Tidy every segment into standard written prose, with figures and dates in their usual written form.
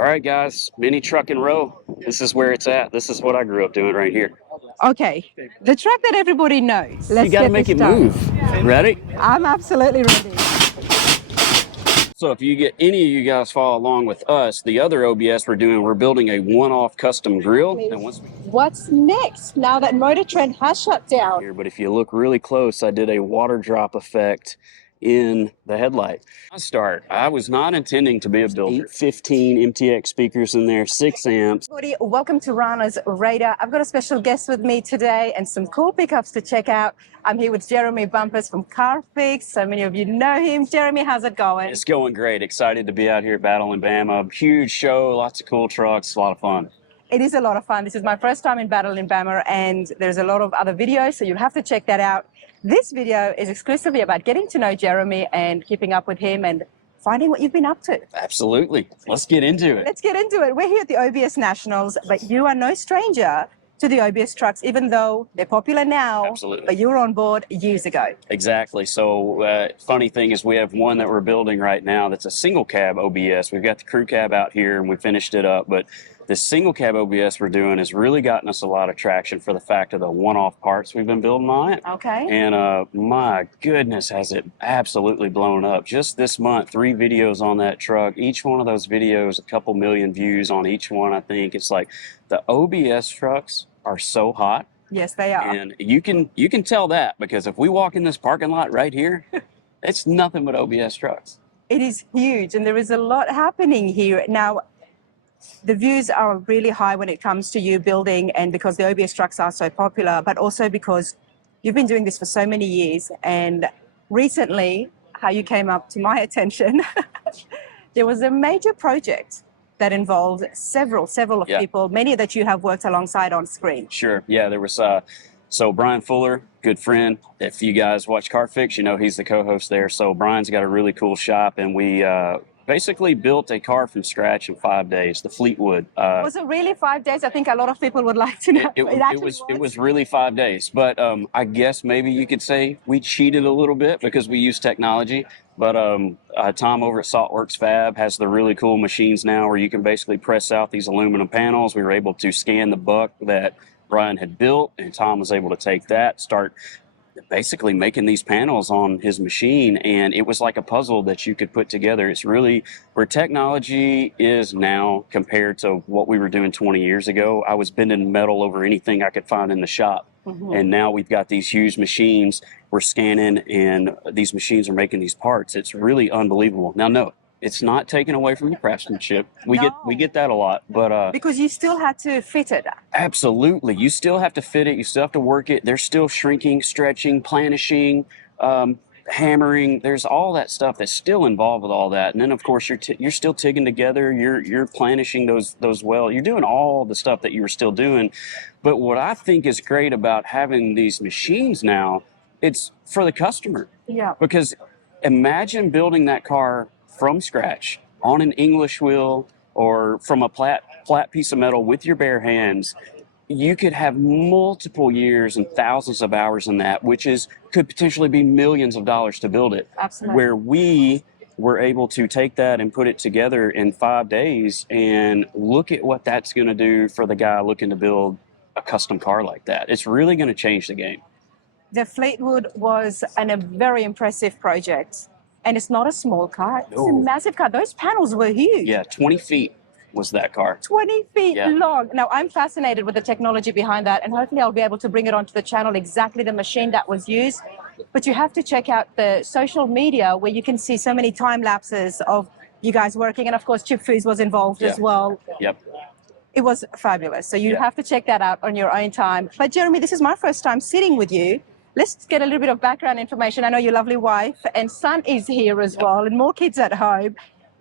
All right, guys, mini truck and row. This is where it's at. This is what I grew up doing right here. Okay, the truck that everybody knows. You got to make it move. Ready? I'm absolutely ready. So if you get any of you guys follow along with us, the other OBS we're building a one-off custom grill. And What's next now that Motor Trend has shut down? here, but if you look really close, I did a water drop effect in the headlight. I was not intending to be a builder. 815 MTX speakers in there, 6 amps. Everybody, welcome to Rana's Radar. I've got a special guest with me today and some cool pickups to check out. I'm here with Jeremy Bumpus from CarFix. So many of you know him. Jeremy, how's it going? It's going great. Excited to be out here at Battle in Bama. Huge show, lots of cool trucks, a lot of fun. It is a lot of fun. This is my first time in Battle in Bama, and there's a lot of other videos, so you'll have to check that out. This video is exclusively about getting to know Jeremy and keeping up with him and finding what you've been up to. Absolutely. Let's get into it. Let's get into it. We're here at the OBS Nationals, but you are no stranger to the OBS trucks, even though they're popular now. Absolutely. But you were on board years ago. Exactly. So funny thing is we have one that we're building right now that's a single cab OBS. We've got the crew cab out here and we finished it up, but this single cab OBS we're doing has really gotten us a lot of traction for the fact of the one-off parts we've been building on it. Okay. And my goodness, has it absolutely blown up. Just this month, 3 videos on that truck. Each one of those videos, a couple million views on each one, I think. It's like the OBS trucks are so hot. Yes, they are. And you can tell that because if we walk in this parking lot right here, it's nothing but OBS trucks. It is huge, and there is a lot happening here. Now, the views are really high when it comes to you building, and because the OBS trucks are so popular, but also because you've been doing this for so many years. And recently, how you came up to my attention, there was a major project that involved several of people, many that you have worked alongside on screen. Sure. Yeah, there was so Brian Fuller, good friend. If you guys watch CarFix, you know he's the co-host there. So Brian's got a really cool shop, and we basically built a car from scratch in 5 days, the Fleetwood. Was it really 5 days? I think a lot of people would like to know. It was really 5 days, but I guess maybe you could say we cheated a little bit because we used technology. But Tom over at Saltworks Fab has the really cool machines now where you can basically press out these aluminum panels. We were able to scan the buck that Brian had built, and Tom was able to take that, start basically making these panels on his machine, and it was like a puzzle that you could put together. It's really where technology is now compared to what we were doing 20 years ago. I was bending metal over anything I could find in the shop. And now we've got these huge machines we're scanning, and these machines are making these parts. It's really unbelievable. Now, no, it's not taken away from the craftsmanship. We get that a lot, but because you still had to fit it. Absolutely, you still have to fit it. You still have to work it. There's still shrinking, stretching, planishing, hammering. There's all that stuff that's still involved with all that. And then, of course, you're still tigging together. You're planishing those well. You're doing all the stuff that you were still doing. But what I think is great about having these machines now, it's for the customer. Yeah. Because imagine building that car from scratch on an English wheel or from a flat piece of metal with your bare hands. You could have multiple years and thousands of hours in that, which could potentially be millions of dollars to build it. Absolutely. Where we were able to take that and put it together in 5 days, and look at what that's going to do for the guy looking to build a custom car like that. It's really going to change the game. The Fleetwood was a very impressive project, and it's not a small car. It's a massive car. Those panels were huge. Yeah, 20 feet was that car. 20 feet long. Now, I'm fascinated with the technology behind that, and hopefully I'll be able to bring it onto the channel, exactly the machine that was used. But you have to check out the social media where you can see so many time lapses of you guys working, and of course Chip Foos was involved as well. Yep. It was fabulous. So you have to check that out on your own time. But Jeremy, this is my first time sitting with you. Let's get a little bit of background information. I know your lovely wife and son is here as well, and more kids at home.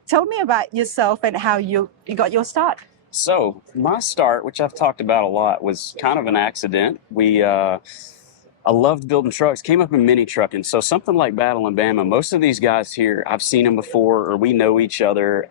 Tell me about yourself and how you got your start. So my start, which I've talked about a lot, was kind of an accident. I loved building trucks, came up in mini trucking. So something like Battle and Bama, most of these guys here, I've seen them before or we know each other,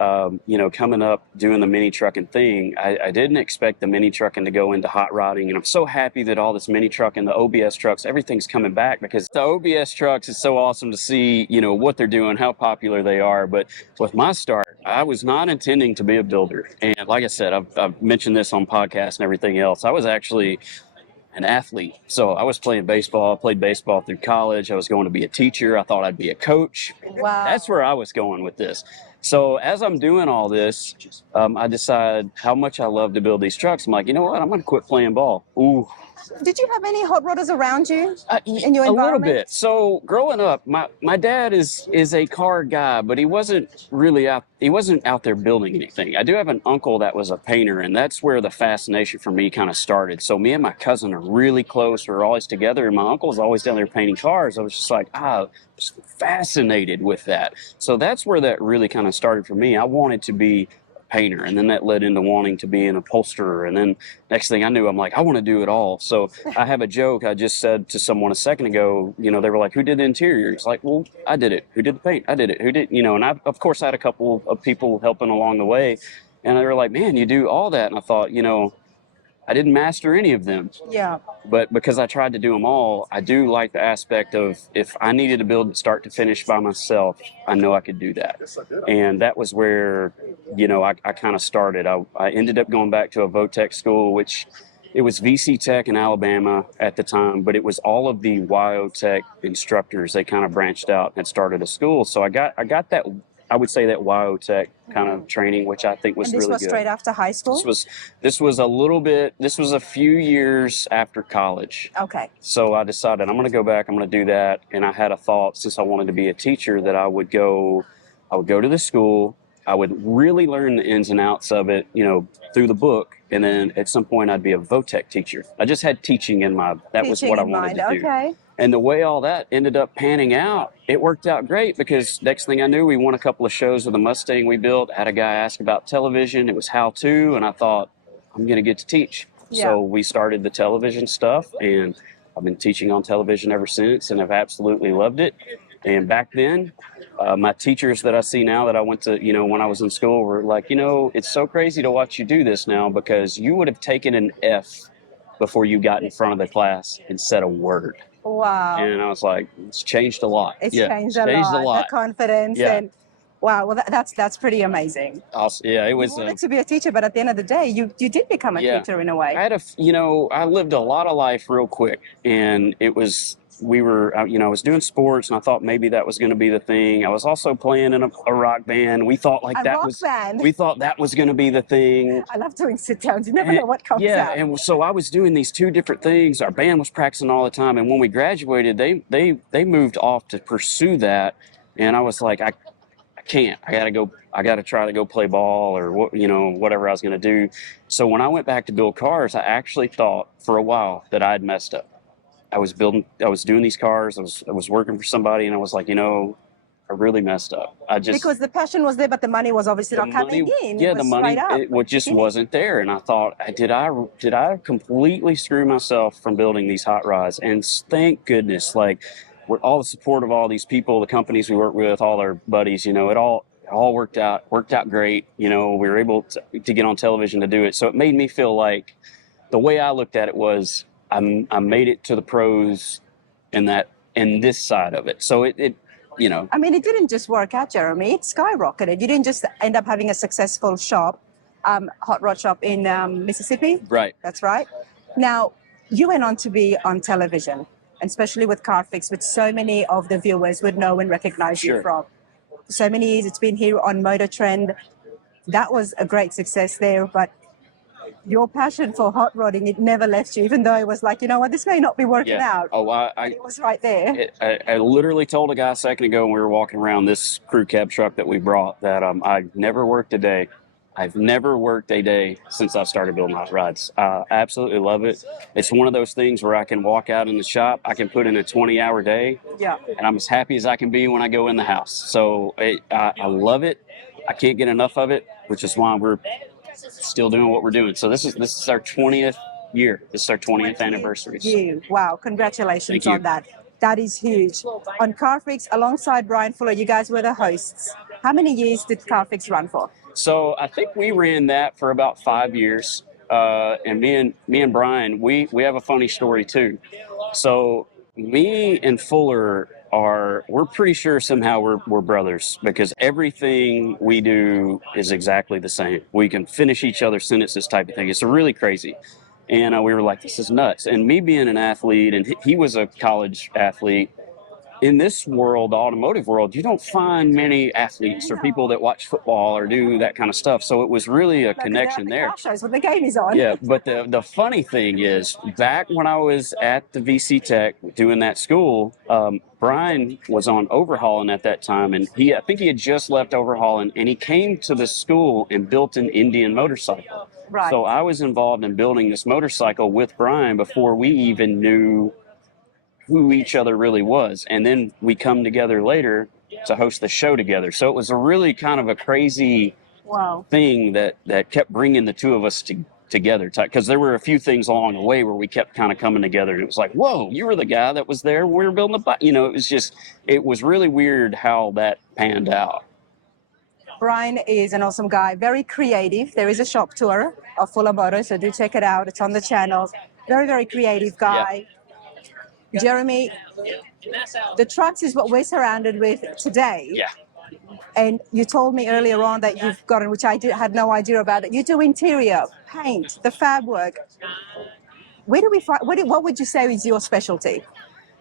coming up doing the mini trucking thing. I didn't expect the mini trucking to go into hot rodding. And I'm so happy that all this mini trucking, the OBS trucks, everything's coming back because the OBS trucks is so awesome to see, what they're doing, how popular they are. But with my start, I was not intending to be a builder. And like I said, I've mentioned this on podcasts and everything else. I was actually an athlete. So I was playing baseball. I played baseball through college. I was going to be a teacher. I thought I'd be a coach. Wow. That's where I was going with this. So as I'm doing all this, I decide how much I love to build these trucks. I'm like, you know what? I'm going to quit playing ball. Ooh. Did you have any hot rodders around you in your A little environment? bit. So growing up, my dad is a car guy, but he wasn't out there building anything. I do have an uncle that was a painter, and that's where the fascination for me kind of started. So me and my cousin are really close. We're always together, and my uncle was always down there painting cars. I was just like, just fascinated with that. So that's where that really kind of started for me. I wanted to be painter, and then that led into wanting to be an upholsterer, and then next thing I knew, I'm like, I want to do it all. So I have a joke I just said to someone a second ago. They were like, who did the interior? It's like, well, I did it. Who did the paint? I did it. Who did, and I of course had a couple of people helping along the way, and they were like, man, you do all that. And I thought, I didn't master any of them. Yeah. But because I tried to do them all, I do like the aspect of if I needed to build it start to finish by myself, I know I could do that. And that was where, I kind of started. I ended up going back to a VOTEC school, which it was VC Tech in Alabama at the time, but it was all of the YOTech instructors. They kind of branched out and started a school. So I got that, I would say, that YOTech kind of training, which I think was And this really was good. straight after high school? This was a few years after college. Okay. So I decided I'm going to go back, I'm going to do that. And I had a thought, since I wanted to be a teacher, that I would go to the school. I would really learn the ins and outs of it, through the book. And then at some point I'd be a VOTEC teacher. I just had teaching in my, that was what I wanted to do. Okay. And the way all that ended up panning out, it worked out great because next thing I knew, we won a couple of shows with a Mustang we built. Had a guy ask about television. It was how-to, and I thought, I'm going to get to teach. Yeah. So we started the television stuff, and I've been teaching on television ever since, and I've absolutely loved it. And back then, my teachers that I see now that I went to, when I was in school were like, it's so crazy to watch you do this now because you would have taken an F before you got in front of the class and said a word. Wow. And I was like, it's changed a lot. It's Yeah, changed it's a lot. The confidence. Yeah. And wow, well, that's pretty amazing. Awesome. Yeah, it was. You wanted to be a teacher, but at the end of the day, you did become a teacher in a way. I had I lived a lot of life real quick, and it was, I was doing sports, and I thought maybe that was going to be the thing. I was also playing in a rock band. We thought we thought that was going to be the thing. I love doing sit downs. You never know what comes out. Yeah, and so I was doing these two different things. Our band was practicing all the time, and when we graduated, they moved off to pursue that, and I was like, I can't. I gotta try to go play ball or whatever I was gonna do. So when I went back to build cars, I actually thought for a while that I had messed up. I was doing these cars. I was working for somebody, and I was like, I really messed up. Because the passion was there, but the money was obviously not coming in. Yeah, the money just wasn't there, and I thought, did I completely screw myself from building these hot rods? And thank goodness, with all the support of all these people, the companies we work with, all our buddies, it all worked out great. We were able to get on television to do it. So it made me feel like the way I looked at it was I made it to the pros in this side of it. So it I mean, it didn't just work out, Jeremy. It skyrocketed. You didn't just end up having a successful shop, hot rod shop in Mississippi. Right. That's right. Now, you went on to be on television, and especially with CarFix, which so many of the viewers would know and recognize you from. For so many years, it's been here on Motor Trend. That was a great success there, but your passion for hot rodding, it never left you, even though it was like, this may not be working out. Oh, it was right there. I literally told a guy a second ago when we were walking around this crew cab truck that we brought that I never worked a day. I've never worked a day since I started building hot rods. I absolutely love it. It's one of those things where I can walk out in the shop, I can put in a 20-hour day, and I'm as happy as I can be when I go in the house. So I love it. I can't get enough of it, which is why we're still doing what we're doing. So this is our 20th year. This is our 20th anniversary. You. Wow, congratulations Thank you. on that. That is huge. On Carfix, alongside Brian Fuller, you guys were the hosts. How many years did Carfix run for? So I think we ran that for about 5 years. And me and Brian, we have a funny story too. So me and Fuller we're pretty sure somehow we're brothers because everything we do is exactly the same. We can finish each other's sentences type of thing. It's really crazy. And we were like, this is nuts. And me being an athlete, and he was a college athlete, in this world, the automotive world, you don't find many athletes or people that watch football or do that kind of stuff. So it was really a connection there. Shows when the game is on. Yeah, but the funny thing is, back when I was at the VC Tech doing that school, Brian was on overhauling at that time, and I think he had just left overhauling, and he came to the school and built an Indian motorcycle. Right. So I was involved in building this motorcycle with Brian before we even knew who each other really was. And then we come together later to host the show together. So it was a really kind of a crazy thing that kept bringing the two of us together. Because there were a few things along the way where we kept kind of coming together. And it was like, whoa, you were the guy that was there when we were building the bike. It was really weird how that panned out. Brian is an awesome guy, very creative. There is a shop tour of Fuller Motors, so do check it out. It's on the channel. Very, very creative guy. Yeah. Jeremy, the trucks is what we're surrounded with today. Yeah. And you told me earlier on that you've gotten, which I had no idea about, that you do interior, paint, the fab work. Where do we find, what would you say is your specialty?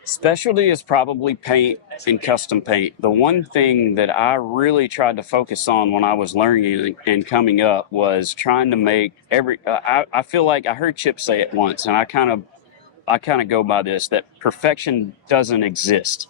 Specialty is probably paint and custom paint. The one thing that I really tried to focus on when I was learning and coming up was trying to make I feel like I heard Chip say it once, and I kind of go by this, that perfection doesn't exist,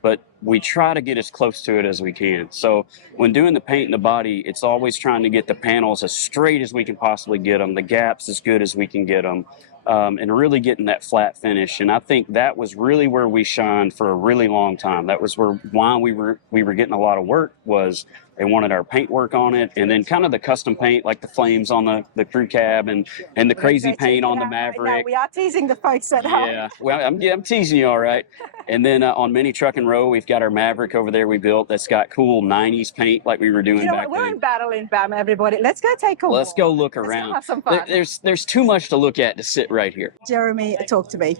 but we try to get as close to it as we can. So when doing the paint and the body, it's always trying to get the panels as straight as we can possibly get them, the gaps as good as we can get them, and really getting that flat finish. And I think that was really where we shined for a really long time. That was why we were getting a lot of work, was they wanted our paint work on it, and then kind of the custom paint, like the flames on the crew cab and the crazy paint on the Maverick. Right now, we are teasing the folks at home. Yeah, well, I'm teasing you, all right. And then on Mini Truck and Row, we've got our Maverick over there we built that's got cool 90s paint like we were doing back we're then. in battle in BAM, everybody. Let's go take a walk. Let's go look around. Let's go have some fun. There's too much to look at to sit right here. Jeremy, talk to me.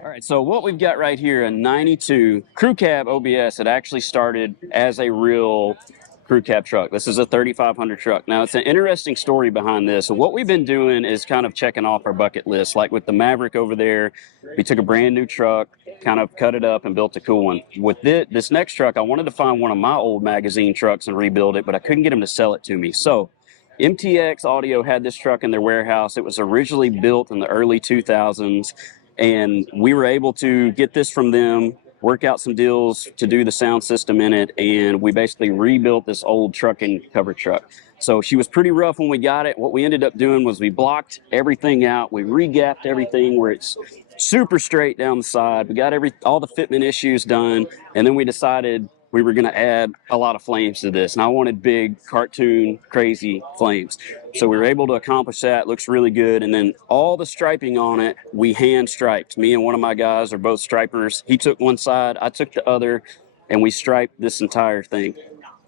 All right, so what we've got right here, a 92 Crew Cab OBS. It actually started as a real crew cab truck. This is a 3500 truck. Now, it's an interesting story behind this. So what we've been doing is kind of checking off our bucket list. Like with the Maverick over there, we took a brand new truck, kind of cut it up and built a cool one. With this next truck, I wanted to find one of my old magazine trucks and rebuild it, but I couldn't get them to sell it to me. So MTX Audio had this truck in their warehouse. It was originally built in the early 2000s, and we were able to get this from them, work out some deals to do the sound system in it, and we basically rebuilt this old trucking cover truck. So she was pretty rough when we got it. What we ended up doing was we blocked everything out. We re-gapped everything where it's super straight down the side. We got all the fitment issues done, and then we decided we were going to add a lot of flames to this, and I wanted big, cartoon, crazy flames. So we were able to accomplish that. It looks really good. And then all the striping on it, we hand striped. Me and one of my guys are both stripers. He took one side, I took the other, and we striped this entire thing.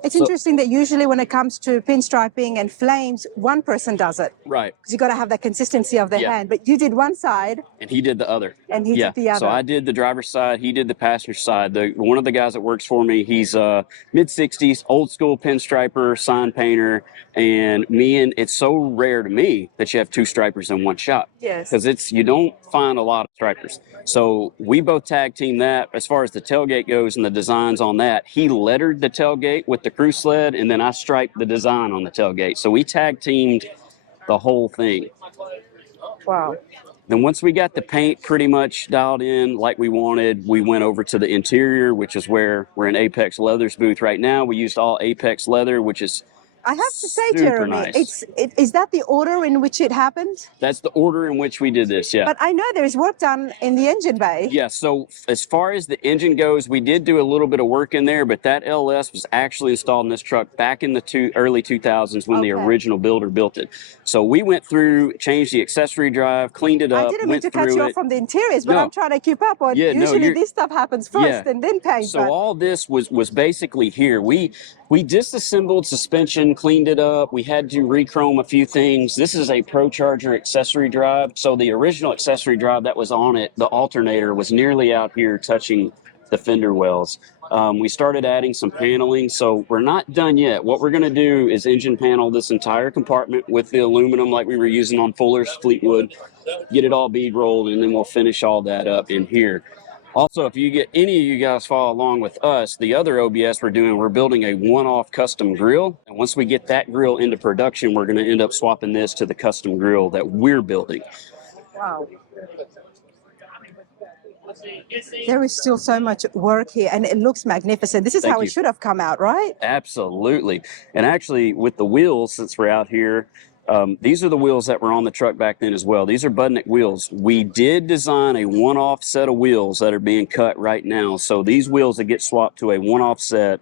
It's interesting that usually when it comes to pinstriping and flames, one person does it. Right. Because you got to have that consistency of the hand. But you did one side. And he did the other. And he did the other. So I did the driver's side. He did the passenger side. One of the guys that works for me, he's mid-60s, old school pinstriper, sign painter. And it's so rare to me that you have two stripers in one shop. Yes. Because you don't find a lot of stripers. So we both tag team that. As far as the tailgate goes and the designs on that, he lettered the tailgate with the crew sled, and then I striped the design on the tailgate. So we tag teamed the whole thing. Wow. Then once we got the paint pretty much dialed in like we wanted, we went over to the interior, which is where we're in Apex Leather's booth right now. We used all Apex leather, which is I have to say, Super Jeremy, nice. is that the order in which it happened? That's the order in which we did this, yeah. But I know there is work done in the engine bay. Yeah, so as far as the engine goes, we did do a little bit of work in there, but that LS was actually installed in this truck back in the early 2000s when the original builder built it. So we went through, changed the accessory drive, cleaned it up, I didn't mean went to cut through you it. off from the interiors, but No. I'm trying to keep up on. Yeah, no, usually this stuff happens first and then paint. So all this was basically here. We disassembled suspension, cleaned it up. We had to rechrome a few things. This is a ProCharger accessory drive. So the original accessory drive that was on it, the alternator, was nearly out here touching the fender wells. We started adding some paneling, so we're not done yet. What we're going to do is engine panel this entire compartment with the aluminum like we were using on Fuller's Fleetwood, get it all bead rolled, and then we'll finish all that up in here. Also, if you get any of you guys follow along with us, the other OBS we're building a one-off custom grill. And once we get that grill into production, we're going to end up swapping this to the custom grill that we're building. Wow. There is still so much work here, and it looks magnificent. This is how it should have come out, right? Absolutely. And actually, with the wheels, since we're out here, these are the wheels that were on the truck back then as well. These are Budnick wheels. We did design a one-off set of wheels that are being cut right now. So these wheels that get swapped to a one-off set,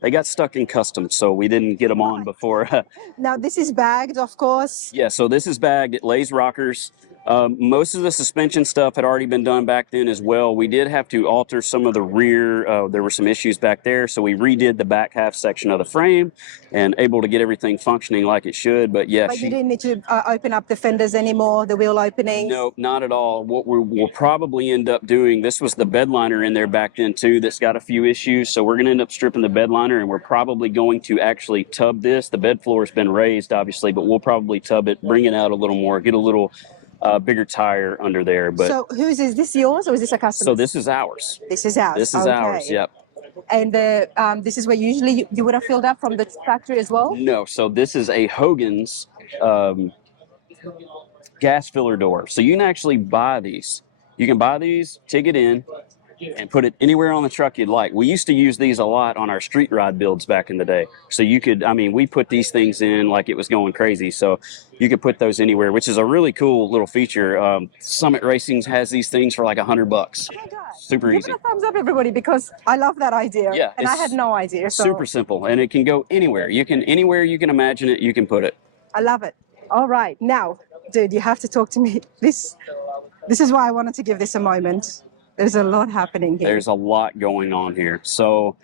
they got stuck in customs, so we didn't get them on before. Now, this is bagged, of course. Yeah, so this is bagged. It lays rockers. Most of the suspension stuff had already been done back then as well. We did have to alter some of the rear. There were some issues back there, so we redid the back half section of the frame and able to get everything functioning like it should. But yeah, you didn't need to open up the fenders anymore, the wheel openings? No, not at all. What we'll probably end up doing, this was the bed liner in there back then too that's got a few issues, so we're going to end up stripping the bed liner, and we're probably going to actually tub this. The bed floor has been raised, obviously, but we'll probably tub it, bring it out a little more, get a little bigger tire under there. But so whose is this, yours or is this a customer? So this is ours. This is ours. This is ours, yep. And this is where usually you would have filled up from the factory as well? No, so this is a Hogan's gas filler door. So you can actually buy these. You can buy these, TIG it in, and put it anywhere on the truck you'd like. We used to use these a lot on our street ride builds back in the day. So you could, we put these things in like it was going crazy. So you could put those anywhere, which is a really cool little feature. Summit Racing has these things for like $100. Oh my God. Super easy. Give it a thumbs up, everybody, because I love that idea. Yeah, and I had no idea. So. Super simple, and it can go anywhere. Anywhere you can imagine it, you can put it. I love it. All right, now, dude, you have to talk to me. This is why I wanted to give this a moment. There's a lot happening here. There's a lot going on here. So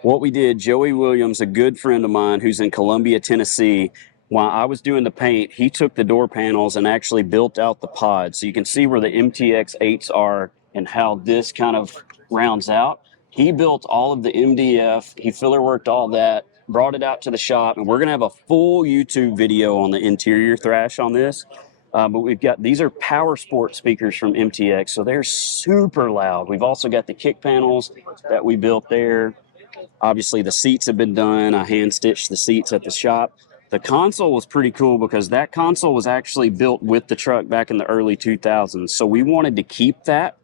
what we did, Joey Williams, a good friend of mine who's in Columbia, Tennessee, while I was doing the paint, he took the door panels and actually built out the pods. So you can see where the MTX 8s are and how this kind of rounds out. He built all of the MDF. He filler worked all that, brought it out to the shop, and we're going to have a full YouTube video on the interior thrash on this. But these are power sport speakers from MTX, so they're super loud. We've also got the kick panels that we built there. Obviously, the seats have been done. I hand-stitched the seats at the shop. The console was pretty cool because that console was actually built with the truck back in the early 2000s. So we wanted to keep that.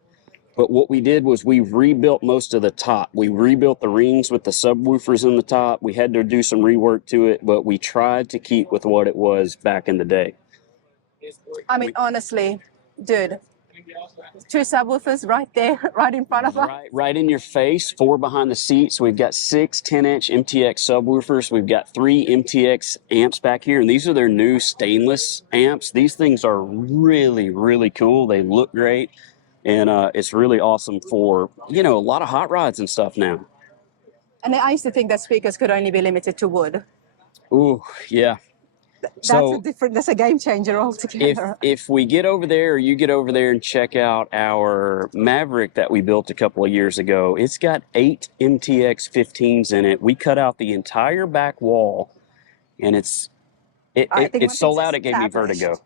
But what we did was we rebuilt most of the top. We rebuilt the rings with the subwoofers in the top. We had to do some rework to it, but we tried to keep with what it was back in the day. Honestly, dude, 2 subwoofers right there, right in front of us. Right in your face, 4 behind the seats. We've got 6 10-inch MTX subwoofers. We've got 3 MTX amps back here, and these are their new stainless amps. These things are really, really cool. They look great, and it's really awesome for, a lot of hot rods and stuff now. And I used to think that speakers could only be limited to wood. Ooh, yeah. That's a game changer altogether. If we get over there, or you get over there and check out our Maverick that we built a couple of years ago, it's got 8 MTX 15s in it. We cut out the entire back wall, and it's so loud it gave me vertigo.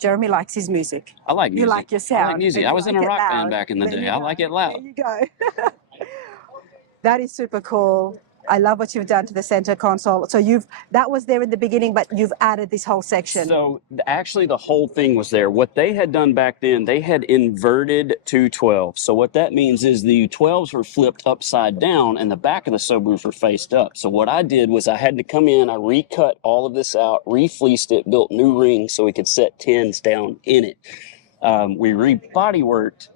Jeremy likes his music. I like music. You like your sound. I like music. I was in a rock band back in the day. I like it loud. There you go. That is super cool. I love what you've done to the center console. So that was there in the beginning, but you've added this whole section. So actually the whole thing was there. What they had done back then, they had inverted 212. So what that means is the 12s were flipped upside down and the back of the subwoofer faced up. So what I did was I had to come in, I recut all of this out, refleeced it, built new rings so we could set 10s down in it. We re-bodyworked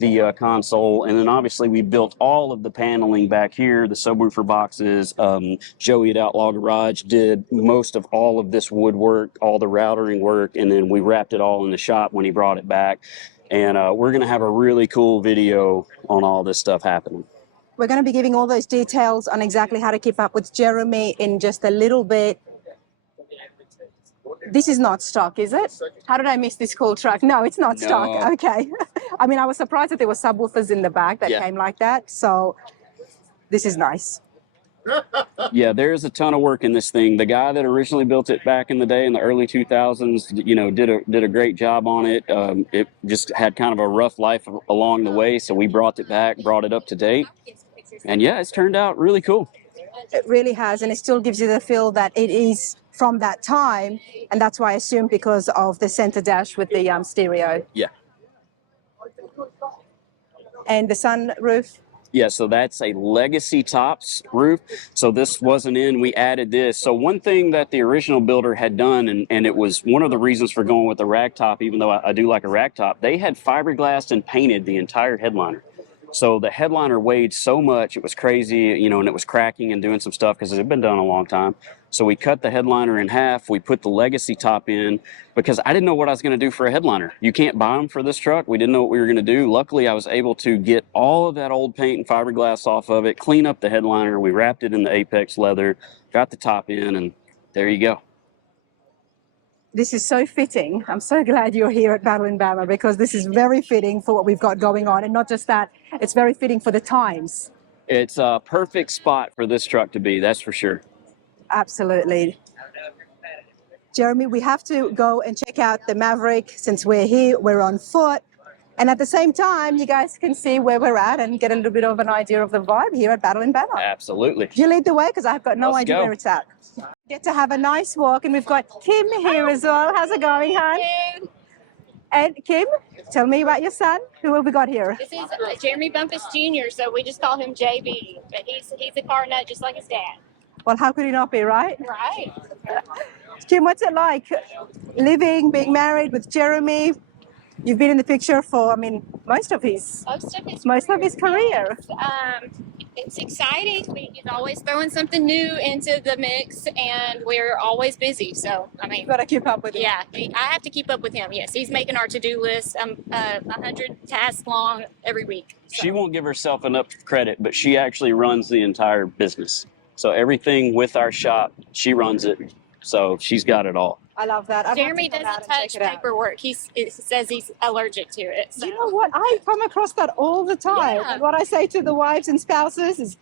the console, and then obviously we built all of the paneling back here, the subwoofer boxes. Joey at Outlaw Garage did most of all of this woodwork, all the routering work, and then we wrapped it all in the shop when he brought it back. And we're going to have a really cool video on all this stuff happening. We're going to be giving all those details on exactly how to keep up with Jeremy in just a little bit. This is not stock, is it? How did I miss this cool truck? No, it's not stock. No. Okay. I mean, I was surprised that there were subwoofers in the back that came like that. So this is nice. Yeah, there's a ton of work in this thing. The guy that originally built it back in the day in the early 2000s, you know, did a great job on it. It just had kind of a rough life along the way, so we brought it back, brought it up to date. And yeah, it's turned out really cool. It really has, and it still gives you the feel that it is from that time, and that's why I assume because of the center dash with the stereo. Yeah. And the sunroof. Yeah, so that's a legacy tops roof. So this wasn't in, we added this. So one thing that the original builder had done, and it was one of the reasons for going with the rag top, even though I do like a rag top, they had fiberglassed and painted the entire headliner. So the headliner weighed so much, it was crazy, you know, and it was cracking and doing some stuff because it had been done a long time. So we cut the headliner in half. We put the legacy top in because I didn't know what I was going to do for a headliner. You can't buy them for this truck. We didn't know what we were going to do. Luckily, I was able to get all of that old paint and fiberglass off of it, clean up the headliner. We wrapped it in the Apex leather, got the top in, and there you go. This is so fitting. I'm so glad you're here at Battle in Bama because this is very fitting for what we've got going on. And not just that, it's very fitting for the times. It's a perfect spot for this truck to be, that's for sure. Absolutely. Jeremy, we have to go and check out the Maverick. Since we're here, we're on foot. And at the same time, you guys can see where we're at and get a little bit of an idea of the vibe here at Battle in Bama. Absolutely. You lead the way because I've got no idea where it's at. Get to have a nice walk, and we've got Kim here as well. How's it going, hon? And Kim, tell me about your son. Who have we got here? This is Jeremy Bumpus Jr., so we just call him JB, but he's a car nut just like his dad. Well, how could he not be, right? Right. Kim, what's it like living, being married with Jeremy? You've been in the picture for, I mean, most of his career. It's exciting. He's always throwing something new into the mix, and we're always busy. So, I mean, You've got to keep up with him. Yeah, I have to keep up with him. Yes, he's making our to-do list 100 tasks long every week. So. She won't give herself enough credit, but she actually runs the entire business. So everything with our shop, she runs it. So she's got it all. I love that. Jeremy doesn't touch paperwork. It says he's allergic to it. So. You know what? I come across that all the time. Yeah. And what I say to the wives and spouses is,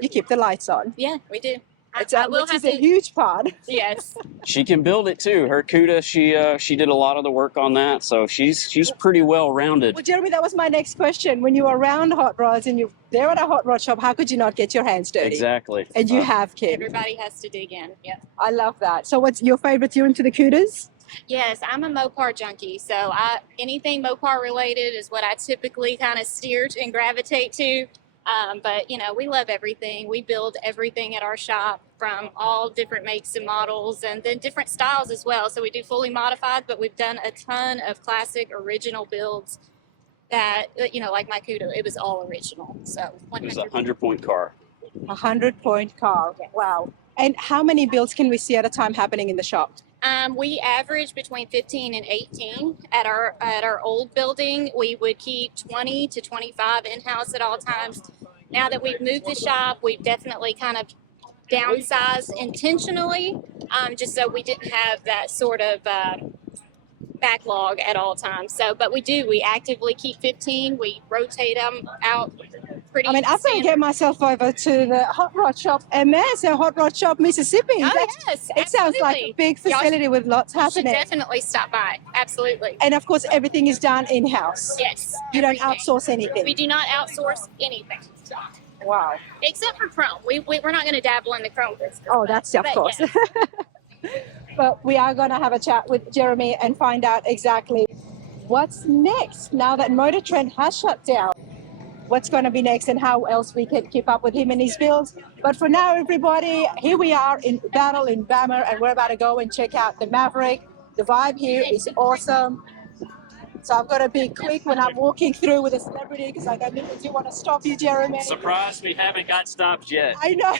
you keep the lights on. Yeah, we do. Which is a huge part. Yes. She can build it too. Her CUDA, she did a lot of the work on that. So she's pretty well rounded. Well, Jeremy, that was my next question. When you were around hot rods and you're there at a hot rod shop, how could you not get your hands dirty? Exactly. And you have, Kim. Everybody has to dig in. Yeah. I love that. So what's your favorite? You're into the CUDAs? Yes, I'm a Mopar junkie. So anything Mopar related is what I typically kind of steer and gravitate to. But, you know, we love everything. We build everything at our shop from all different makes and models and then different styles as well. So we do fully modified, but we've done a ton of classic original builds that, you know, like my CUDA, it was all original. So 100%. It was a 100-point car. 100-point car. Yes. Wow. And how many builds can we see at a time happening in the shop? We average between 15 and 18 at our old building. We would keep 20 to 25 in-house at all times. Now that we've moved the shop, we've definitely kind of downsized intentionally, just so we didn't have that sort of backlog at all times. So, but we actively keep 15. We rotate them out. I mean, I've got to get myself over to the Hot Rod Shop MS, a Hot Rod Shop, Mississippi. Oh, yes, it sounds like a big facility with lots happening. You should definitely stop by. Absolutely. And of course, everything is done in-house. Yes. You don't outsource anything. We do not outsource anything. Wow. Except for chrome. We're not going to dabble in the chrome business. Oh, that's of but course. yeah. But we are going to have a chat with Jeremy and find out exactly what's next now that Motor Trend has shut down. What's going to be next and how else we can keep up with him and his builds. But for now, everybody, here we are in Battle in Bammer, and we're about to go and check out the Maverick. The vibe here is awesome. So I've got to be quick when I'm walking through with a celebrity because I don't do want to stop you, Jeremy. Surprised we haven't got stopped yet. I know.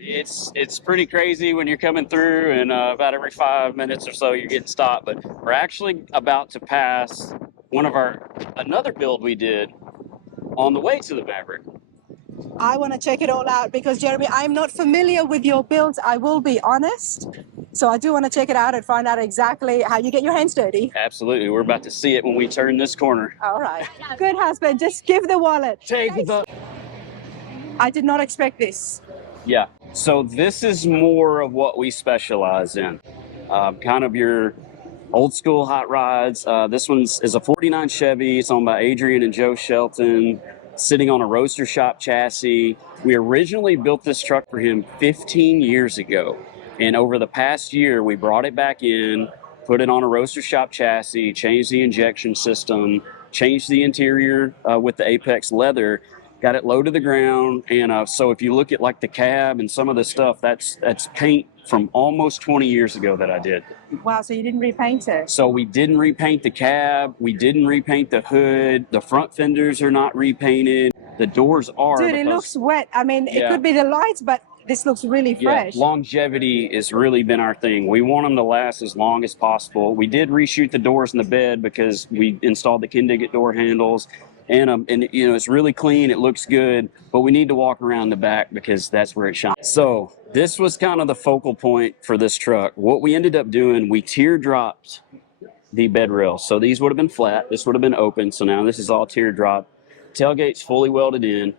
It's pretty crazy when you're coming through, and about every 5 minutes or so you're getting stopped. But we're actually about to pass another build we did on the way to the Maverick. I want to check it all out because, Jeremy, I'm not familiar with your builds, I will be honest. So I do want to check it out and find out exactly how you get your hands dirty. Absolutely. We're about to see it when we turn this corner. All right. Good husband, just give the wallet. Take the... I did not expect this. Yeah. So this is more of what we specialize in. Kind of your old school hot rods. This is a 49 Chevy. It's owned by Adrian and Joe Shelton, sitting on a roaster shop chassis. We originally built this truck for him 15 years ago. And over the past year, we brought it back in, put it on a roaster shop chassis, changed the injection system, changed the interior with the Apex leather, got it low to the ground. And so if you look at like the cab and some of the stuff, that's paint from almost 20 years ago that I did. Wow, so you didn't repaint it? So we didn't repaint the cab. We didn't repaint the hood. The front fenders are not repainted. The doors are. Dude, it looks wet. I mean, it could be the lights, but this looks really fresh. Longevity has really been our thing. We want them to last as long as possible. We did reshoot the doors in the bed because we installed the Kindigit door handles. And you know, it's really clean, it looks good, but we need to walk around the back because that's where it shines. So this was kind of the focal point for this truck. What we ended up doing, we teardropped the bed rails. So these would have been flat, this would have been open. So now this is all teardrop. Tailgate's fully welded in.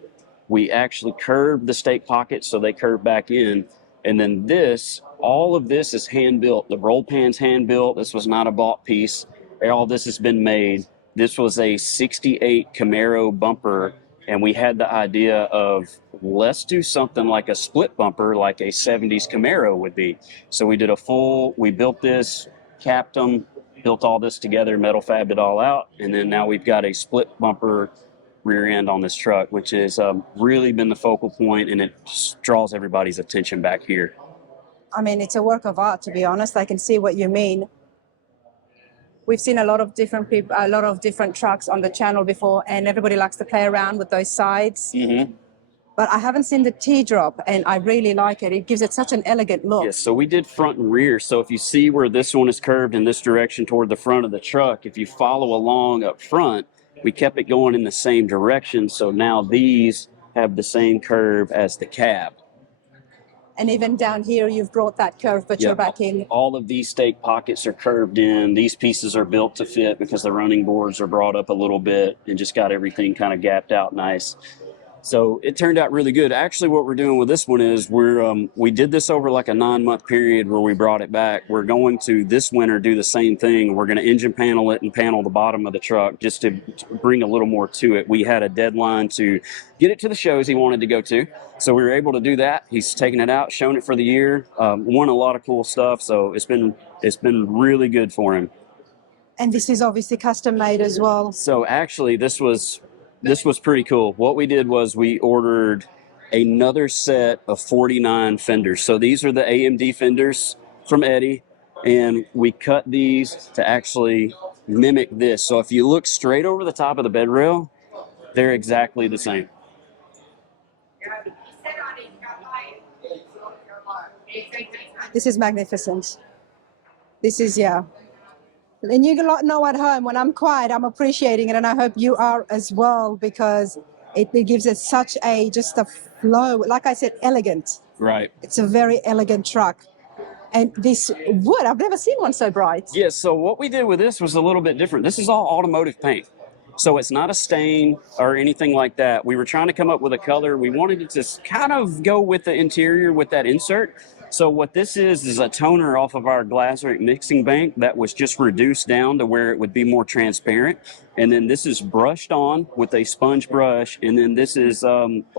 We actually curved the stake pockets so they curve back in. And then all of this is hand built. The roll pan's hand built. This was not a bought piece. All this has been made. This was a 68 Camaro bumper, and we had the idea of let's do something like a split bumper like a 70s Camaro would be. So we built this, capped them, built all this together, metal fabbed it all out, and then now we've got a split bumper rear end on this truck, which has really been the focal point, and it just draws everybody's attention back here. I mean, it's a work of art, to be honest. I can see what you mean. We've seen a lot of different people, a lot of different trucks on the channel before, and everybody likes to play around with those sides. Mm-hmm. But I haven't seen the T-drop, and I really like it. It gives it such an elegant look. Yes, so we did front and rear. So if you see where this one is curved in this direction toward the front of the truck, if you follow along up front, we kept it going in the same direction. So now these have the same curve as the cab. And even down here, you've brought that curve, but you're back in. All of these stake pockets are curved in. These pieces are built to fit because the running boards are brought up a little bit and just got everything kind of gapped out nice. So it turned out really good. Actually, what we're doing with this one is we did this over like a 9-month period where we brought it back. We're going to this winter do the same thing. We're going to engine panel it and panel the bottom of the truck just to bring a little more to it. We had a deadline to get it to the shows he wanted to go to. So we were able to do that. He's taken it out, shown it for the year, won a lot of cool stuff. So it's been really good for him. And this is obviously custom made as well. So actually, this was pretty cool. What we did was we ordered another set of 49 fenders. So these are the AMD fenders from Eddie, and we cut these to actually mimic this. So if you look straight over the top of the bed rail, they're exactly the same. This is magnificent. This is, yeah. And you know at home, when I'm quiet, I'm appreciating it, and I hope you are as well, because it gives it such just a flow. Like I said, elegant. Right. It's a very elegant truck. And this wood, I've never seen one so bright. Yeah, so what we did with this was a little bit different. This is all automotive paint. So it's not a stain or anything like that. We were trying to come up with a color. We wanted it to kind of go with the interior with that insert. So what this is a toner off of our Glazeric mixing bank that was just reduced down to where it would be more transparent. And then this is brushed on with a sponge brush. And then this is many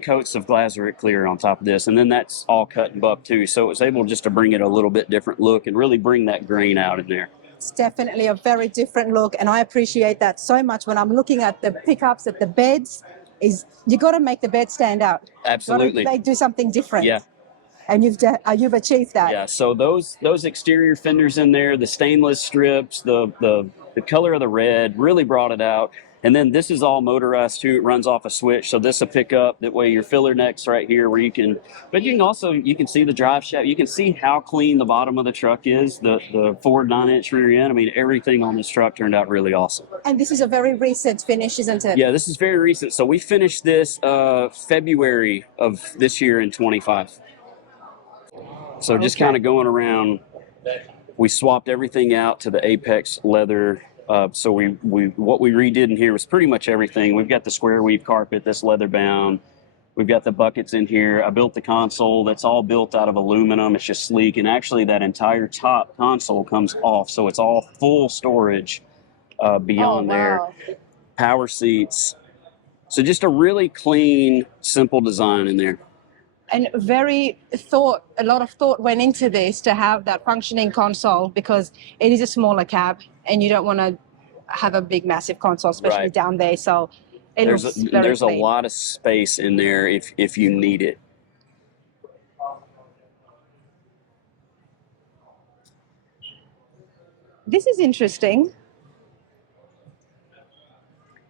coats of Glazeric clear on top of this. And then that's all cut and buffed too. So it was able just to bring it a little bit different look and really bring that grain out in there. It's definitely a very different look, and I appreciate that so much when I'm looking at the pickups, at the beds. Is you got to make the bed stand out. Absolutely. They do something different. Yeah. And you've achieved that. Yeah. So those exterior fenders in there, the stainless strips, the color of the red really brought it out. And then this is all motorized too. It runs off a switch. So this will pick up that way your filler neck's right here where you can see the drive shaft. You can see how clean the bottom of the truck is, the Ford 9-inch rear end. I mean, everything on this truck turned out really awesome. And this is a very recent finish, isn't it? Yeah, this is very recent. So we finished this February of this year in 25. So just kind of going around, we swapped everything out to the Apex leather. So what we redid in here was pretty much everything. We've got the square weave carpet that's leather bound. We've got the buckets in here. I built the console that's all built out of aluminum. It's just sleek. And actually that entire top console comes off. So it's all full storage beyond there. Power seats. So just a really clean, simple design in there. And a lot of thought went into this to have that functioning console because it is a smaller cab and you don't want to have a big, massive console, especially down there. So there's a lot of space in there if you need it. This is interesting.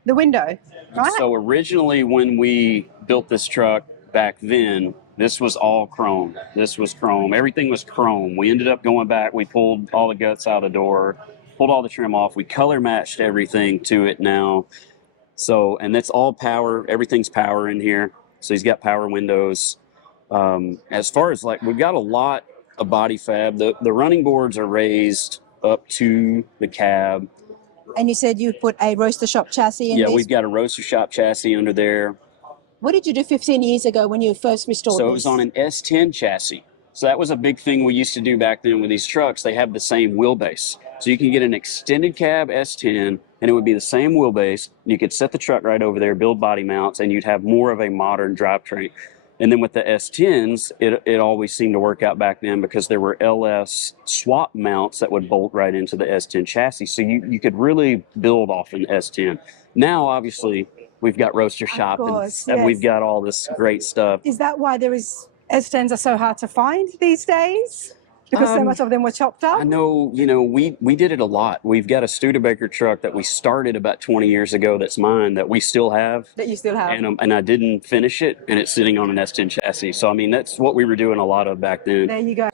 The window, right? So originally when we built this truck back then, this was all chrome. This was chrome. Everything was chrome. We ended up going back. We pulled all the guts out of the door, pulled all the trim off. We color matched everything to it now. So, and that's all power. Everything's power in here. So he's got power windows. As far as we've got a lot of body fab. The running boards are raised up to the cab. And you said you put a roaster shop chassis in this? Yeah, we've got a roaster shop chassis under there. What did you do 15 years ago when you first restored this? So it was on an S10 chassis. So that was a big thing we used to do back then with these trucks. They have the same wheelbase. So you can get an extended cab S10 and it would be the same wheelbase. You could set the truck right over there, build body mounts, and you'd have more of a modern drivetrain. And then with the S10s, it always seemed to work out back then because there were LS swap mounts that would bolt right into the S10 chassis. So you could really build off an S10. Now, obviously, we've got roaster shop and we've got all this great stuff. Is that why S10s are so hard to find these days? Because so much of them were chopped up? I know, we did it a lot. We've got a Studebaker truck that we started about 20 years ago that's mine that we still have. That you still have? And I didn't finish it, and it's sitting on an S10 chassis. So, I mean, that's what we were doing a lot of back then. There you go.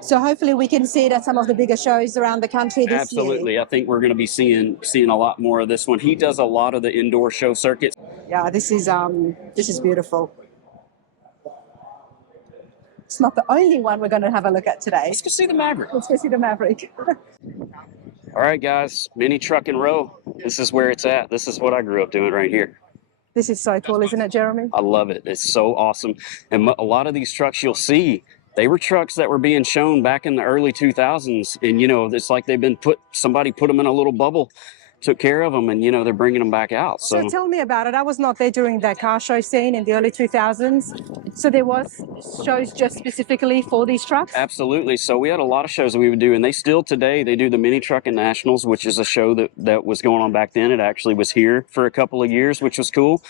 So hopefully we can see it at some of the bigger shows around the country this year. Absolutely. I think we're going to be seeing a lot more of this one. He does a lot of the indoor show circuits. Yeah, this is beautiful. It's not the only one we're going to have a look at today. Let's go see the Maverick. Let's go see the Maverick. All right, guys. Mini Truck and Row. This is where it's at. This is what I grew up doing right here. This is so cool, isn't it, Jeremy? I love it. It's so awesome. And a lot of these trucks you'll see, they were trucks that were being shown back in the early 2000s. And, it's like somebody put them in a little bubble, took care of them, and, they're bringing them back out. So tell me about it. I was not there during that car show scene in the early 2000s. So there was shows just specifically for these trucks? Absolutely. So we had a lot of shows that we would do, and they still today, they do the Mini Truck and Nationals, which is a show that was going on back then. It actually was here for a couple of years, which was cool.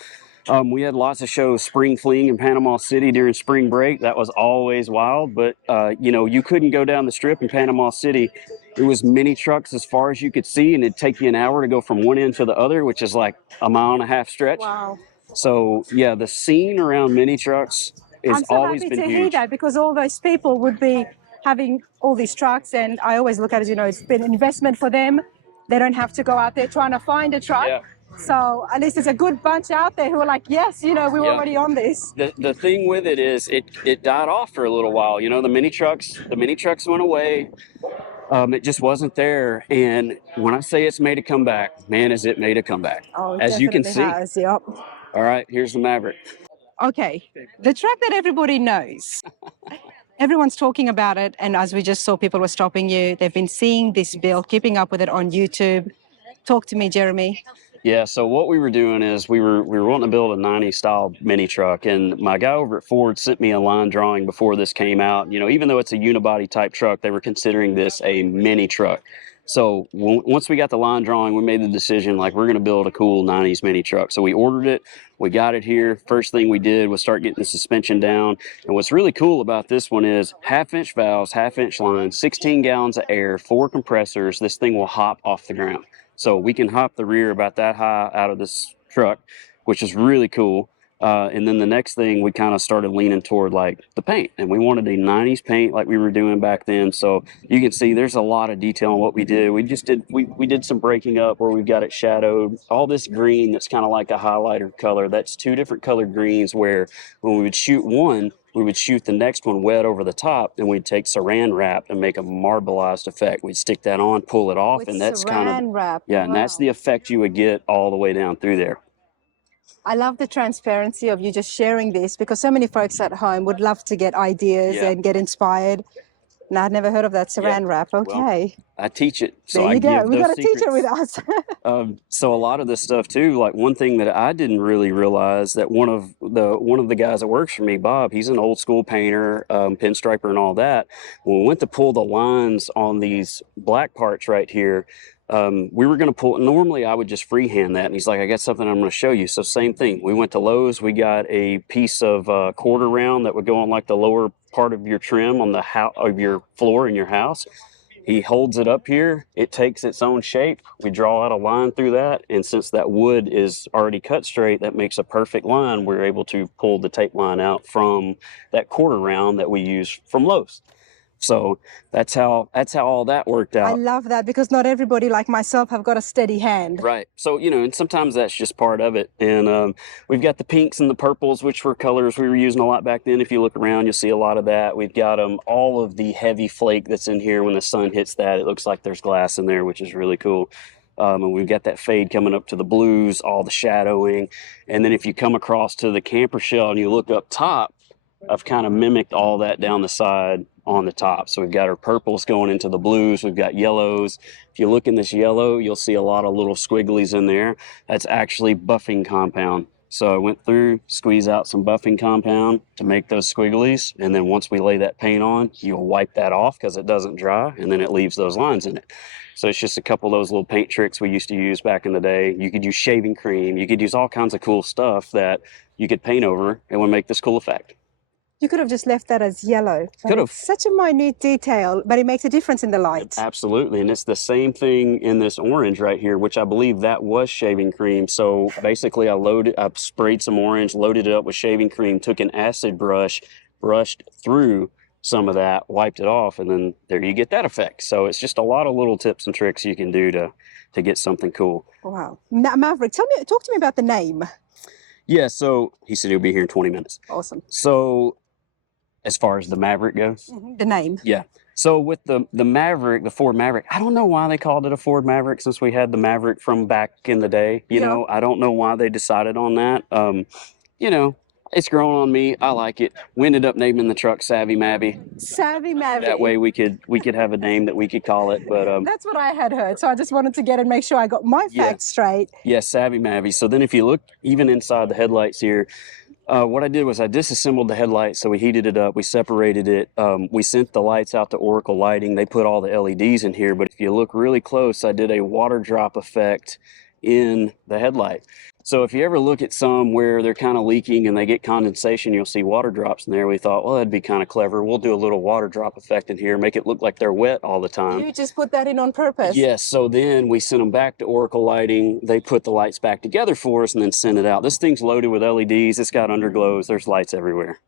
We had lots of shows, Spring Fling in Panama City during spring break. That was always wild, but, you couldn't go down the strip in Panama City. It was mini trucks as far as you could see, and it'd take you an hour to go from one end to the other, which is like a 1.5 mile stretch. Wow. So, yeah, the scene around mini trucks has always been huge. I'm so happy to hear that because all those people would be having all these trucks, and I always look at it, it's been an investment for them. They don't have to go out there trying to find a truck. Yeah. So at least there's a good bunch out there who are like, yes, we were already on this. The thing with it is it died off for a little while. The mini trucks went away. It just wasn't there. And when I say it's made a comeback, man, is it made a comeback. Oh, as you can see. Has, yep. All right, here's the Maverick. Okay, the truck that everybody knows. Everyone's talking about it, and as we just saw, people were stopping you. They've been seeing this build, keeping up with it on YouTube. Talk to me, Jeremy. Yeah, so what we were doing is we were wanting to build a 90s style mini truck, and my guy over at Ford sent me a line drawing before this came out. You know, even though it's a unibody type truck, they were considering this a mini truck. So once we got the line drawing, we made the decision like we're going to build a cool 90s mini truck. So we ordered it, we got it here. First thing we did was start getting the suspension down. And what's really cool about this one is 1/2-inch valves, 1/2-inch lines, 16 gallons of air, 4 compressors. This thing will hop off the ground. So we can hop the rear about that high out of this truck, which is really cool. And then the next thing, we kind of started leaning toward like the paint, and we wanted a 90s paint like we were doing back then. So you can see there's a lot of detail on what we did. We did some breaking up where we've got it shadowed. All this green that's kind of like a highlighter color. That's 2 different colored greens where when we would shoot one, we would shoot the next one wet over the top, and we'd take saran wrap and make a marbleized effect. We'd stick that on, pull it off, With and that's saran kind of wrap. yeah, and that's Wow. the effect you would get all the way down through there. I love the transparency of you just sharing this, because so many folks at home would love to get ideas Yeah. and get inspired. And I'd never heard of that saran wrap. Well, Okay. I teach it, so There I you go. give We those got a teacher with secrets. us. So a lot of this stuff too, like one thing that I didn't really realize that one of the guys that works for me, Bob, he's an old school painter, pinstriper and all that. When we went to pull the lines on these black parts right here, we were going to pull. Normally, I would just freehand that, and he's like, "I got something I'm going to show you." So same thing. We went to Lowe's. We got a piece of quarter round that would go on like the lower part of your trim on the of your floor in your house. He holds it up here. It takes its own shape. We draw out a line through that, and since that wood is already cut straight, that makes a perfect line. We're able to pull the tape line out from that quarter round that we use from Lowe's. So that's how all that worked I out. love that, because not everybody like myself have got a steady hand. Right. So, you know, and sometimes that's just part of it. And we've got the pinks and the purples, which were colors we were using a lot back then. If you look around, you'll see a lot of that. We've got all of the heavy flake that's in here. When the sun hits that, it looks like there's glass in there, which is really cool. And we've got that fade coming up to the blues, all the shadowing. And then if you come across to the camper shell and you look up top, I've kind of mimicked all that down the side on the top. So we've got our purples going into the blues. We've got yellows. If you look in this yellow, you'll see a lot of little squigglies in there. That's actually buffing compound. So I went through, squeeze out some buffing compound to make those squigglies. And then once we lay that paint on, you'll wipe that off because it doesn't dry, and then it leaves those lines in it. So it's just a couple of those little paint tricks we used to use back in the day. You could use shaving cream. You could use all kinds of cool stuff that you could paint over and would make this cool effect. You could have just left that as yellow. Could have. It's such a minute detail, but it makes a difference in the light. Absolutely. And it's the same thing in this orange right here, which I believe that was shaving cream. So basically I sprayed some orange, loaded it up with shaving cream, took an acid brush, brushed through some of that, wiped it off, and then there you get that effect. So it's just a lot of little tips and tricks you can do to get something cool. Wow. Maverick, talk to me about the name. Yeah, so he said he'll be here in 20 minutes. Awesome. So as far as the Maverick goes? The name. Yeah. So with the Maverick, the Ford Maverick, I don't know why they called it a Ford Maverick since we had the Maverick from back in the day. You know, I don't know why they decided on that. You know, it's grown on me. I like it. We ended up naming the truck Savvy Mavy. Savvy Mavy. That way we could have a name that we could call it. But that's what I had heard. So I just wanted to get and make sure I got my facts straight. Yeah, Savvy Mavy. So then if you look even inside the headlights here, what I did was I disassembled the headlights, so we heated it up, we separated it, we sent the lights out to Oracle Lighting. They put all the LEDs in here, but if you look really close, I did a water drop effect in the headlight. So if you ever look at some where they're kind of leaking and they get condensation, you'll see water drops in there. We thought, well, that'd be kind of clever. We'll do a little water drop effect in here, make it look like they're wet all the time. You just put that in on purpose? Yes. So then we sent them back to Oracle Lighting. They put the lights back together for us and then sent it out. This thing's loaded with LEDs. It's got underglows. There's lights everywhere.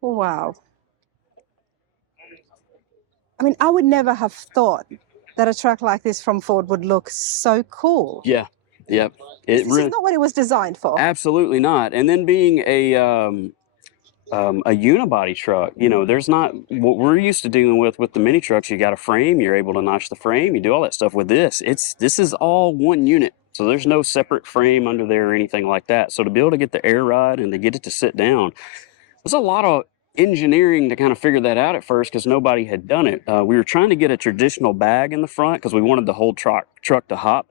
Wow. I mean, I would never have thought that a truck like this from Ford would look so cool. Yeah. Yep. This is not what it was designed for. Absolutely not. And then being a unibody truck, you know, there's not what we're used to dealing with the mini trucks. You got a frame, you're able to notch the frame, you do all that stuff. With this, this is all one unit. So there's no separate frame under there or anything like that. So to be able to get the air ride and to get it to sit down, there's a lot of engineering to kind of figure that out at first because nobody had done it. We were trying to get a traditional bag in the front because we wanted the whole truck to hop.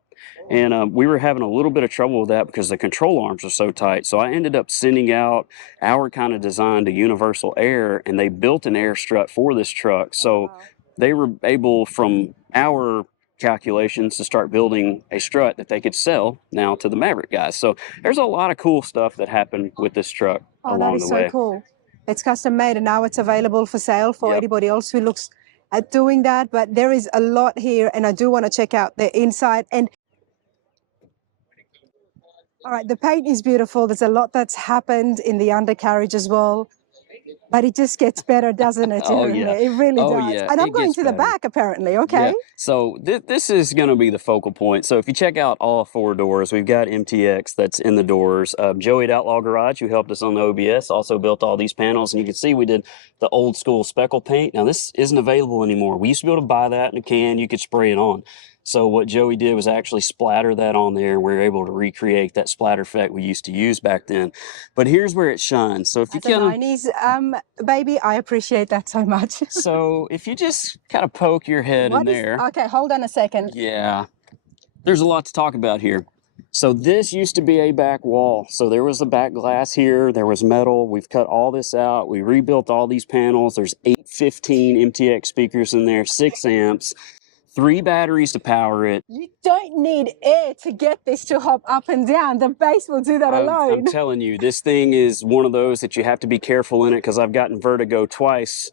And we were having a little bit of trouble with that because the control arms are so tight. So I ended up sending out our kind of design to Universal Air, and they built an air strut for this truck. So they were able, from our calculations, to start building a strut that they could sell now to the Maverick guys. So there's a lot of cool stuff that happened with this truck Oh, that along is the so way. cool. It's custom made and now it's available for sale for Yep. anybody else who looks at doing that. But there is a lot here and I do want to check out the inside. And all right, the paint is beautiful. There's a lot that's happened in the undercarriage as well. But it just gets better, doesn't it, Oh, Jeremy? yeah. It really Oh, does. yeah. And I'm It going gets to the better. back, apparently. Okay. Yeah. So this is going to be the focal point. So if you check out all 4 doors, we've got MTX that's in the doors. Joey at Outlaw Garage, who helped us on the OBS, also built all these panels. And you can see we did the old school speckle paint. Now, this isn't available anymore. We used to be able to buy that in a can. You could spray it on. So what Joey did was actually splatter that on there. We were able to recreate that splatter effect we used to use back then. But here's where it shines. So if you As a can, 90s baby, I appreciate that so much. so if you just kind of poke your head in there. Okay, hold on a second. Yeah, there's a lot to talk about here. So this used to be a back wall. So there was the back glass here, there was metal. We've cut all this out. We rebuilt all these panels. There's 815 MTX speakers in there, 6 amps, 3 batteries to power it. You don't need air to get this to hop up and down. The bass will do that I'm alone. telling you, this thing is one of those that you have to be careful in it because I've gotten vertigo twice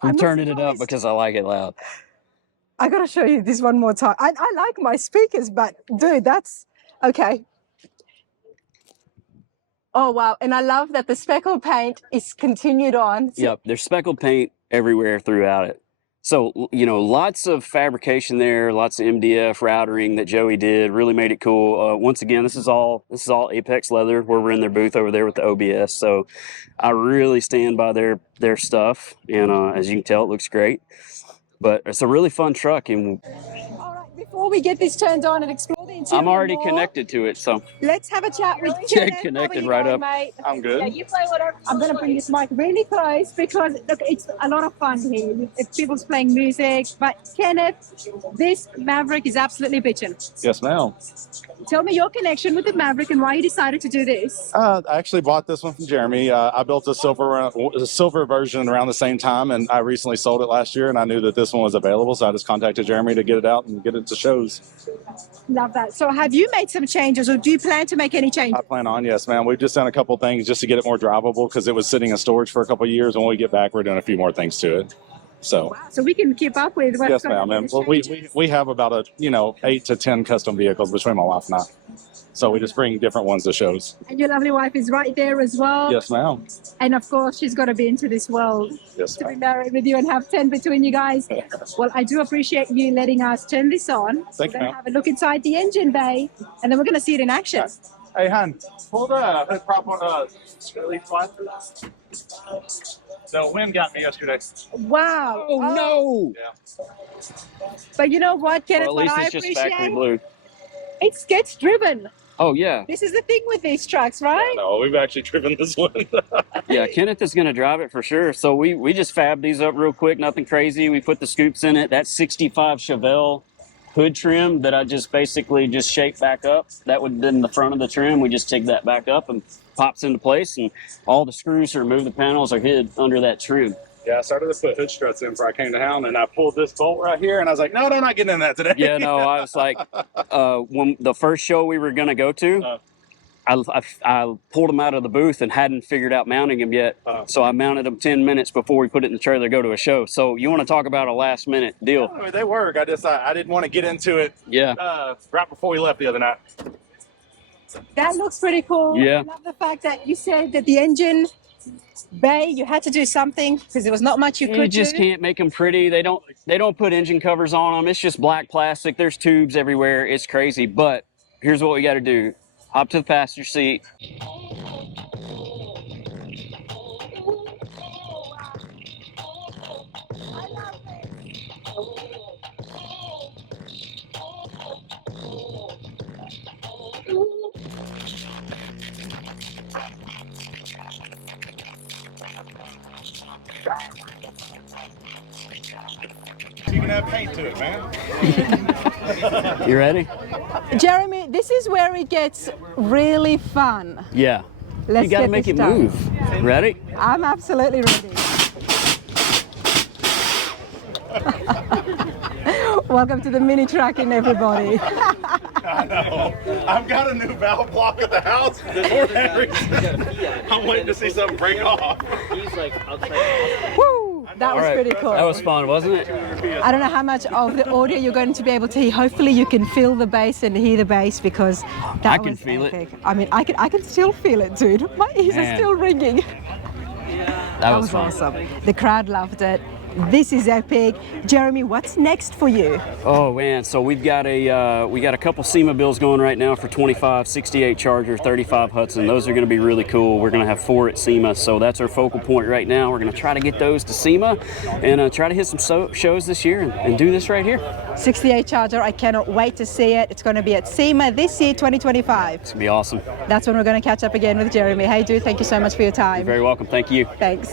from turning it up because I like it loud. I got to show you this one more time. I like my speakers, but dude, that's okay. Oh, wow. And I love that the speckle paint is continued on. Yep, there's speckled paint everywhere throughout it. So, you know, lots of fabrication there, lots of MDF routering that Joey did, really made it cool. Once again, this is all Apex leather where we're in their booth over there with the OBS. So I really stand by their stuff. And as you can tell, it looks great. But it's a really fun truck. And All right, before we get this turned on and explore the interior I'm already more, connected to it. So let's have a chat with Yeah, Kenneth. connected How are you right going, up. mate? I'm good. Yeah, you play whatever. I'm going to bring this mic really close because look, it's a lot of fun here. People's playing music. But Kenneth, this Maverick is absolutely bitchin'. Yes, ma'am. Tell me your connection with the Maverick and why you decided to do this. I actually bought this one from Jeremy. I built a silver version around the same time, and I recently sold it last year, and I knew that this one was available, so I just contacted Jeremy to get it out and get it to shows. Love that. So have you made some changes or do you plan to make any changes? I plan on, yes, ma'am. We've just done a couple things just to get it more drivable because it was sitting in storage for a couple of years. When we get back, we're doing a few more things to it. So, Wow, so we can keep up with what's yes, going on ma'am. with And the well, changes. we have about 8 to 10 custom vehicles between my wife and I. So we just bring different ones to shows. And your lovely wife is right there as well. Yes, ma'am. And of course, she's got to be into this world Yes, to be ma'am. married with you and have 10 between you guys. Well, I do appreciate you letting us turn this on. Thank We're you, going to ma'am. have a look inside the engine bay and then we're going to see it in action. Hey, hon, pull the hood prop on really flat. The wind got me yesterday. Wow. Oh, no! But you know what, Kenneth, Well, at least what I it's just factory appreciate? blue. It gets driven. Oh, yeah. This is the thing with these trucks, right? No, we've actually driven this one. Yeah, Kenneth is going to drive it for sure. So we just fabbed these up real quick, nothing crazy. We put the scoops in it. That's 65 Chevelle hood trim that I just basically just shaped back up. That would have been the front of the trim. We just take that back up and pops into place, and all the screws to remove the panels are hid under that trim. Yeah, I started to put hood struts in before I came to town, and I pulled this bolt right here, and I was like, no, not getting in that today. Yeah, no, I was like, when the first show we were going to go to, I pulled them out of the booth and hadn't figured out mounting them yet. So I mounted them 10 minutes before we put it in the trailer to go to a show. So you want to talk about a last minute deal? No, they work. I didn't want to get into it Yeah. right before we left the other night. That looks pretty cool. Yeah. I love the fact that you said that the engine bay, you had to do something because there was not much you You could just do. can't make them pretty. They don't put engine covers on them. It's just black plastic. There's tubes everywhere. It's crazy. But here's what we got to do. Hop to the passenger seat. You can have paint to it, man. You ready? Jeremy, this is where it gets really fun. Yeah. Let's You gotta get make this it done. move. Ready? I'm absolutely ready. Welcome to the mini tracking, everybody. I know. I've got a new valve block at the house. Ford Maverick. I'm waiting to see something break off. Woo! That was pretty cool. That was fun, wasn't it? I don't know how much of the audio you're going to be able to hear. Hopefully you can feel the bass and hear the bass because that I can was feel it. epic. I mean, I can still feel it, dude. My ears are Man. still ringing. That was fun. awesome. The crowd loved it. This is epic. Jeremy, what's next for you? Oh man, so we've got a couple SEMA bills going right now for 25, 68 Charger, 35 Hudson. Those are going to be really cool. We're going to have 4 at SEMA, so that's our focal point right now. We're going to try to get those to SEMA and try to hit some shows this year and do this right here. 68 Charger, I cannot wait to see it. It's going to be at SEMA this year, 2025. It's going to be awesome. That's when we're going to catch up again with Jeremy. Hey dude, thank you so much for your time. You're very welcome. Thank you. Thanks.